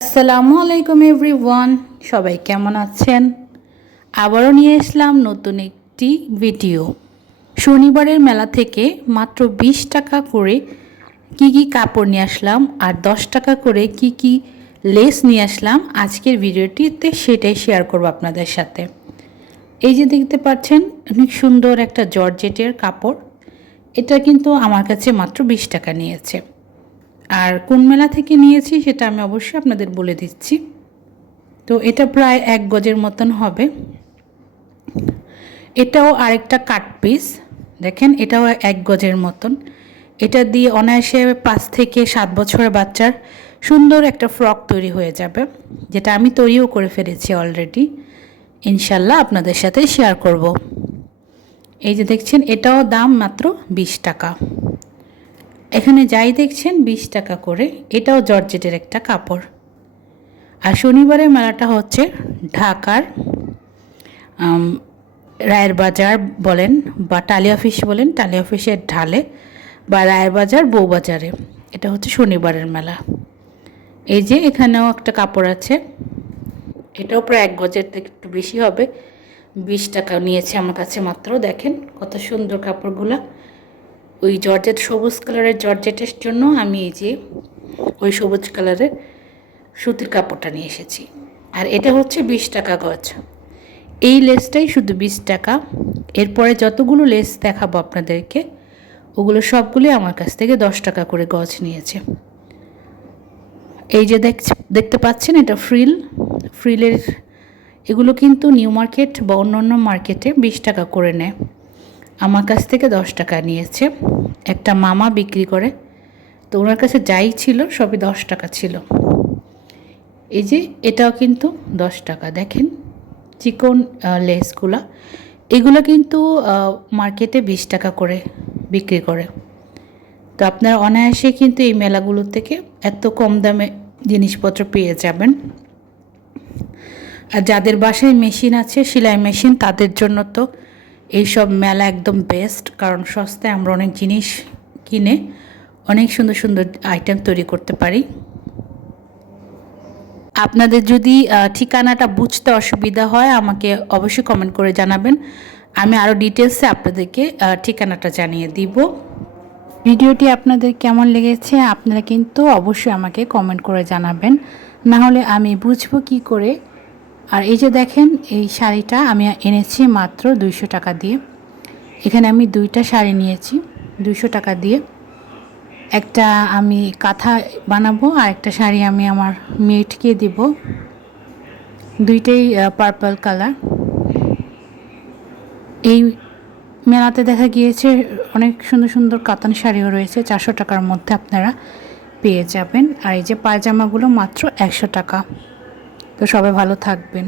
আসসালামু আলাইকুম এভরিওয়ান, সবাই কেমন আছেন? আবারও নিয়ে এসলাম নতুন একটি ভিডিও। শনিবারের মেলা থেকে মাত্র বিশ টাকা করে কি কি কাপড় নিয়ে আসলাম আর দশ টাকা করে কি কি লেস নিয়ে আসলাম। আজকের ভিডিওটিতে সেটাই শেয়ার করব আপনাদের সাথে। এই যে দেখতে পাচ্ছেন, অনেক সুন্দর একটা জর্জেটের কাপড়। এটা কিন্তু আমার কাছে মাত্র বিশ টাকা নিয়েছে। আর কোন মেলা থেকে নিয়েছি সেটা আমি অবশ্যই আপনাদের বলে দিচ্ছি। তো এটা প্রায় এক গজের মতন হবে। এটাও আরেকটা কাট পিস। দেখেন, এটাও এক গজের মতন। এটা দিয়ে অনায়াসে পাঁচ থেকে সাত বছরের বাচ্চার সুন্দর একটা ফ্রক তৈরি হয়ে যাবে, যেটা আমি তৈরিও করে ফেলেছি অলরেডি ইনশাল্লাহ আপনাদের সাথে শেয়ার করব। এই যে দেখছেন, এটাও দাম মাত্র বিশ টাকা। এখানে যাই দেখছেন বিশ টাকা করে। এটাও জর্জেটের একটা কাপড়। আর শনিবারের মেলাটা হচ্ছে ঢাকার রায়ের বাজার বলেন বা টালি অফিস বলেন টালি অফিসের ঢালে বা রায়ের বাজার বউবাজারে এটা হচ্ছে শনিবারের মেলা। এই যে এখানেও একটা কাপড় আছে। এটাও প্রায় এক গজের একটু বেশি হবে। বিশ টাকা নিয়েছে আমার কাছে মাত্র। দেখেন কত সুন্দর কাপড়গুলো। ওই জর্জেট সবুজ কালারের জর্জেটের জন্য আমি এই যে ওই সবুজ কালারের সুতির কাপড়টা নিয়ে এসেছি। আর এটা হচ্ছে বিশ টাকা গজ। এই লেসটাই শুধু বিশ টাকা। এরপরে যতগুলো লেস দেখাবো আপনাদেরকে, ওগুলো সবগুলি আমার কাছ থেকে দশ টাকা করে গজ নিয়েছে। এই যে দেখছ- দেখতে পাচ্ছেন এটা ফ্রিল। ফ্রিলের এগুলো কিন্তু নিউ মার্কেট বা অন্য অন্য মার্কেটে বিশ টাকা করে নেয়। আমার কাছ থেকে দশ টাকা নিয়েছে। একটা মামা বিক্রি করে। তো ওনার কাছে যাই ছিল, সবই দশ টাকা ছিল। এই যে, এটাও কিন্তু দশ টাকা। দেখেন, চিকন লেসগুলা। এগুলো কিন্তু মার্কেটে বিশ টাকা করে বিক্রি করে। তো আপনারা অনায়াসে কিন্তু এই মেলাগুলো থেকে এত কম দামে জিনিসপত্র পেয়ে যাবেন। আর যাদের বাসায় মেশিন আছে, সেলাই মেশিন, তাদের জন্য তো এইসব মেলা একদম বেস্ট কারণ সস্তায় আমরা অনেক জিনিস কিনে অনেক সুন্দর সুন্দর আইটেম তৈরি করতে পারি। আপনাদের যদি ঠিকানাটা বুঝতে অসুবিধা হয়, আমাকে অবশ্যই কমেন্ট করে জানাবেন। আমি আরও ডিটেলসে আপনাদেরকে ঠিকানাটা জানিয়ে দিব। ভিডিওটি আপনাদের কেমন লেগেছে, আপনারা কিন্তু অবশ্যই আমাকে কমেন্ট করে জানাবেন। না হলে আমি বুঝব কি করে আর এই যে দেখেন, এই শাড়িটা আমি এনেছি মাত্র দুইশো টাকা দিয়ে। এখানে আমি দুইটা শাড়ি নিয়েছি দুইশো টাকা দিয়ে। একটা আমি কাঁথা বানাবো, আর একটা শাড়ি আমি আমার মেয়েটকে দিব। দুইটাই পার্পল কালার এই মেলাতে দেখা গিয়েছে অনেক সুন্দর সুন্দর কাতান শাড়িও রয়েছে, চারশো টাকার মধ্যে আপনারা পেয়ে যাবেন। আর এই যে পায়জামাগুলো মাত্র একশো টাকা। তো সবাই ভালো থাকবেন।